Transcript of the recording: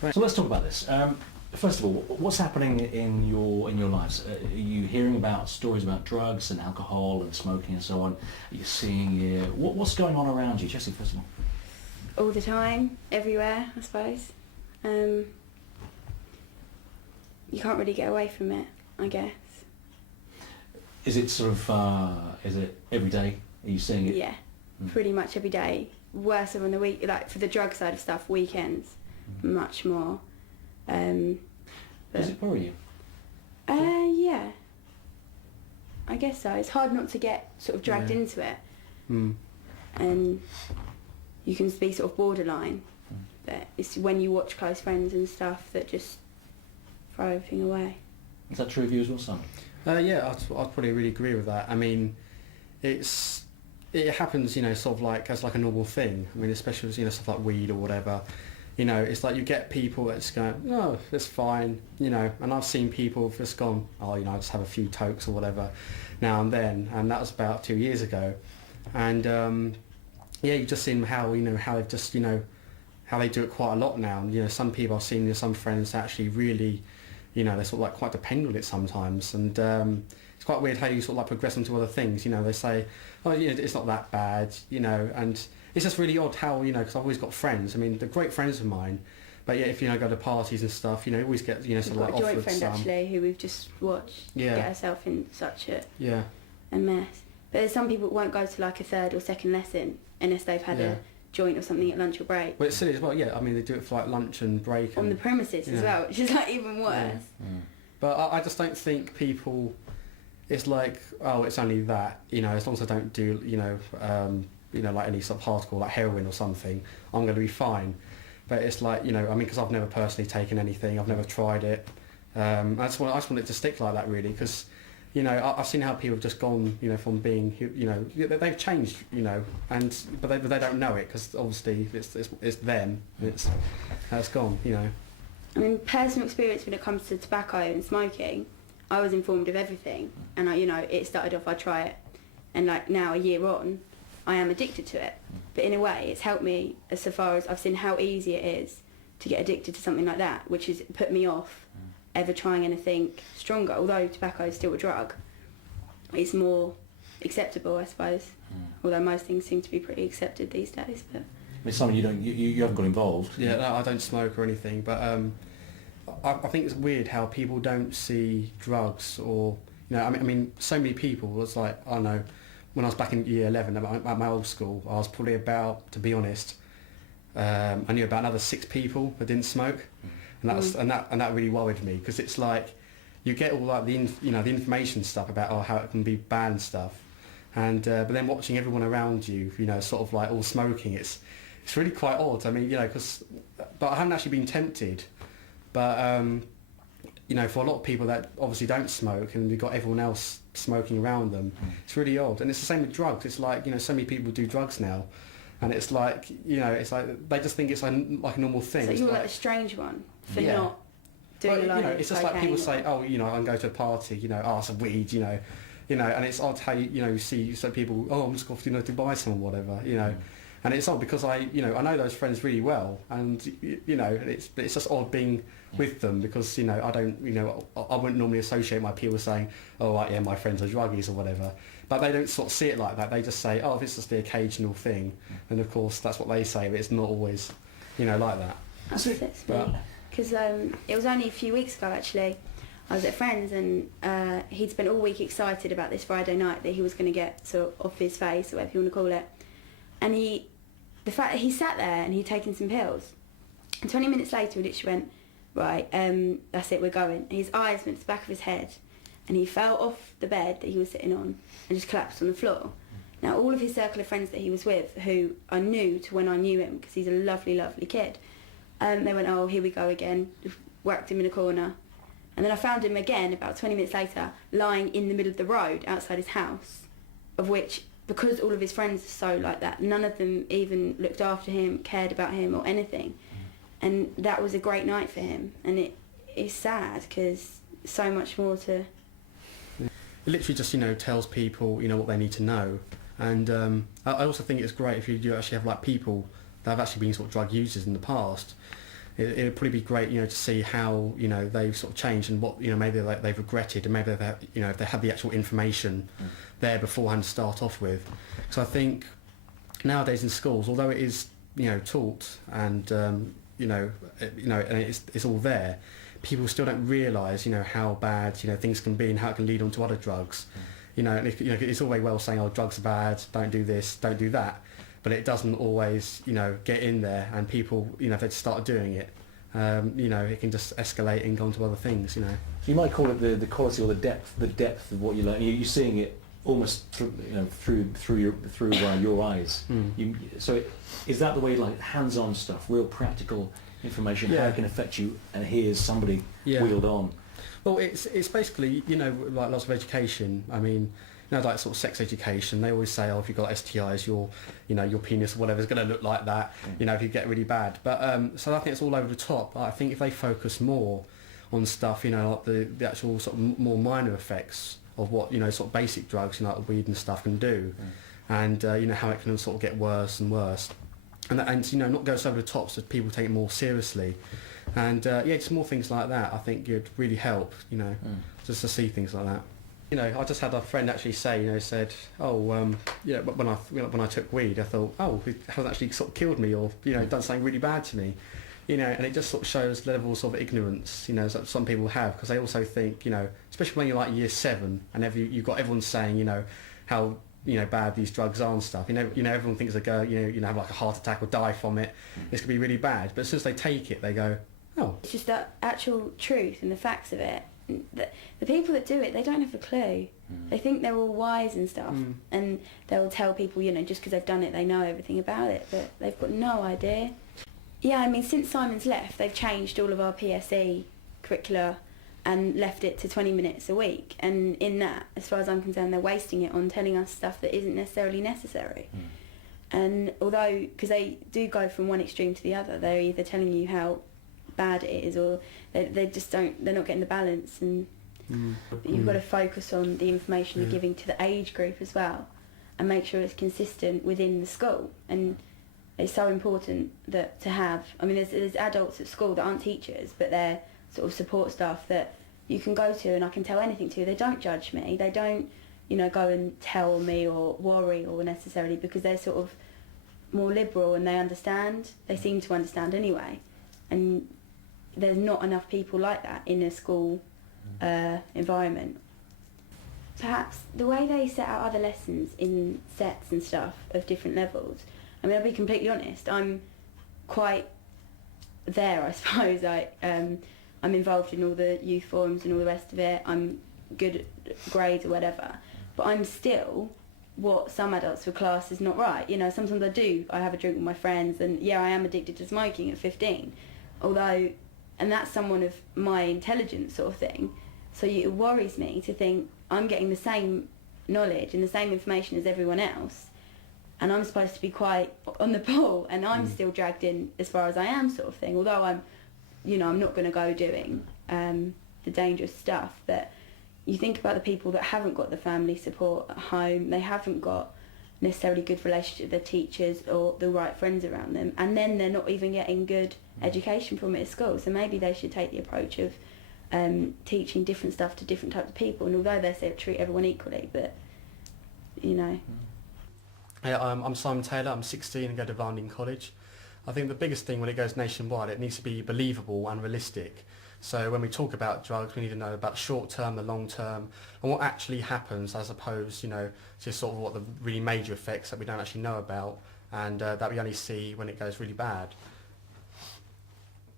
So let's talk about this. First of all, what's happening in your lives? Are you hearing about stories about drugs and alcohol and smoking and so on? Are you seeing what's going on around you, Jessie? First of all, all the time, everywhere, I suppose. You can't really get away from it, I guess. Is it sort of? Is it every day? Are you seeing it? Yeah, pretty much every day. Worse on the week, like for the drug side of stuff, weekends, much more. Does it worry you? Yeah. I guess so. It's hard not to get sort of dragged into it. And you can be sort of borderline. But it's when you watch close friends and stuff that just throw everything away. Is that true of you as well, Simon? Yeah, I'd probably really agree with that. I mean, it happens, sort of like as like a normal thing. I mean, especially with, stuff like weed or whatever. It's like you get people that's going, oh, it's fine, and I've seen people just gone, oh, I just have a few tokes or whatever now and then, and that was about 2 years ago. And yeah, you've just seen how, how they've just, how they do it quite a lot now. And, some people I've seen, some friends actually really, they're sort of like quite dependent on it sometimes. And it's quite weird how you sort of like progress into other things. They say, oh, it's not that bad, and it's just really odd how, because I've always got friends. I mean, they're great friends of mine, but yeah, if go to parties and stuff, you always get, sort of like offered some. We've got a joint friend actually who we've just watched get herself in such a mess. But there's some people that won't go to like a third or second lesson unless they've had a joint or something at lunch or break. Well, it's silly as well. Yeah, I mean they do it for like lunch and break on the premises as well, which is like even worse. But I just don't think people. It's like, oh, it's only that, as long as I don't do, like any sort of hardcore, like heroin or something, I'm going to be fine. But it's like, I mean, because I've never personally taken anything, I've never tried it. I just want it to stick like that, really, because, I've seen how people have just gone, from being, they've changed, but they don't know it, because obviously it's them, it's gone, I mean, personal experience when it comes to tobacco and smoking, I was informed of everything, and it started off, I try it, and like now a year on, I am addicted to it. But in a way, it's helped me as far as I've seen how easy it is to get addicted to something like that, which has put me off ever trying anything stronger. Although tobacco is still a drug, it's more acceptable, I suppose. Although most things seem to be pretty accepted these days. But I mean, Simon, you haven't got involved. Yeah, no, I don't smoke or anything, but I think it's weird how people don't see drugs or, I mean, so many people, it's like, I don't know, when I was back in year 11 at my old school, I was probably about, to be honest, I knew about another 6 people that didn't smoke, and that really worried me, because it's like, you get all like the information stuff about how it can be bad and stuff, and but then watching everyone around you, sort of like all smoking, it's really quite odd. I mean, but I haven't actually been tempted. But, for a lot of people that obviously don't smoke and you've got everyone else smoking around them, it's really odd. And it's the same with drugs. It's like, so many people do drugs now. And it's like, it's like they just think it's like a normal thing. So you're like a strange one for not doing a lot of it's just like people say, oh, I can go to a party, oh, it's a weed, and it's odd how, you see some people, oh, I'm just going to buy some or whatever, And it's odd because I know those friends really well, and it's just odd being with them, because I don't I wouldn't normally associate my people saying, oh right, yeah, my friends are druggies or whatever, but they don't sort of see it like that. They just say, oh, this is the occasional thing, and of course that's what they say, but it's not always like that. Because it was only a few weeks ago actually. I was at a friend's, and he'd spent all week excited about this Friday night that he was going to get sort of off his face, or whatever you want to call it. And the fact that he sat there and he'd taken some pills, and 20 minutes later he literally went, right, that's it, we're going. And his eyes went to the back of his head, and he fell off the bed that he was sitting on and just collapsed on the floor. Now all of his circle of friends that he was with, who I knew to when I knew him, because he's a lovely, lovely kid, they went, oh, here we go again, whacked him in a corner. And then I found him again about 20 minutes later, lying in the middle of the road outside his house, of which, because all of his friends are so like that, none of them even looked after him, cared about him or anything. And that was a great night for him. And it's sad, because so much more to... It literally just, tells people, what they need to know. And I also think it's great if you do actually have like people that have actually been sort of drug users in the past. it'd probably be great, to see how, they've sort of changed and what, maybe they've regretted, and maybe they've, if they had the actual information there beforehand to start off with. So I think nowadays in schools, although it is, taught and, and it's all there, people still don't realise, how bad, things can be and how it can lead on to other drugs. It's all very well saying, oh, drugs are bad, don't do this, don't do that. But it doesn't always, get in there, and people, if they start doing it, it can just escalate and go on to other things, So you might call it the quality or the depth of what you learn. You're seeing it almost through your eyes. So is that the way, like hands-on stuff, real practical information, how it can affect you, and here's somebody wheeled on? Well, it's basically, like lots of education. I mean, like sort of sex education, they always say, oh, if you've got STIs, your penis or whatever is going to look like that, if you get really bad. But so I think it's all over the top. I think if they focus more on stuff, like the actual sort of more minor effects of what, sort of basic drugs, like weed and stuff can do, and, how it can sort of get worse and worse. And not go so over the top so people take it more seriously. And, just more things like that, I think would really help, just to see things like that. I just had a friend actually say, said, oh, when I took weed, I thought, oh, it hasn't actually sort of killed me or, done something really bad to me. And it just sort of shows levels of ignorance, that some people have, because they also think, especially when you're like year 7 and you've got everyone saying, how, bad these drugs are and stuff. Everyone thinks they go, have like a heart attack or die from it. It's going to be really bad. But as soon as they take it, they go, oh. It's just the actual truth and the facts of it. The people that do it, they don't have a clue. They think they're all wise and stuff, and they'll tell people, just because they've done it, they know everything about it, but they've got no idea. Yeah, I mean, since Simon's left, they've changed all of our PSE curricula and left it to 20 minutes a week, and in that, as far as I'm concerned, they're wasting it on telling us stuff that isn't necessarily necessary. And although, because they do go from one extreme to the other, they're either telling you how bad it is, or they just don't, they're not getting the balance, and you've got to focus on the information you're giving to the age group as well, and make sure it's consistent within the school. And it's so important that to have, I mean, there's adults at school that aren't teachers, but they're sort of support staff that you can go to and I can tell anything to. They don't judge me, they don't go and tell me or worry or necessarily, because they're sort of more liberal and they seem to understand anyway. And there's not enough people like that in a school environment. Perhaps the way they set out other lessons in sets and stuff of different levels, I mean, I'll be completely honest, I'm quite there, I suppose. I'm involved in all the youth forums and all the rest of it. I'm good at grades or whatever, but I'm still what some adults would class is not right. Sometimes I have a drink with my friends, and I am addicted to smoking at 15, and that's someone of my intelligence sort of thing. So it worries me to think I'm getting the same knowledge and the same information as everyone else, and I'm supposed to be quite on the ball, and I'm still dragged in as far as I am, sort of thing. Although I'm not going to go doing the dangerous stuff. But you think about the people that haven't got the family support at home, they haven't got necessarily good relationship with their teachers or the right friends around them, and then they're not even getting good education from it at school. So maybe they should take the approach of teaching different stuff to different types of people. And although they say treat everyone equally, but Yeah, I'm Simon Taylor, I'm 16 and go to Varney College. I think the biggest thing when it goes nationwide, it needs to be believable and realistic. So when we talk about drugs, we need to know about the short term, the long term, and what actually happens, as opposed, to sort of what the really major effects that we don't actually know about, and that we only see when it goes really bad.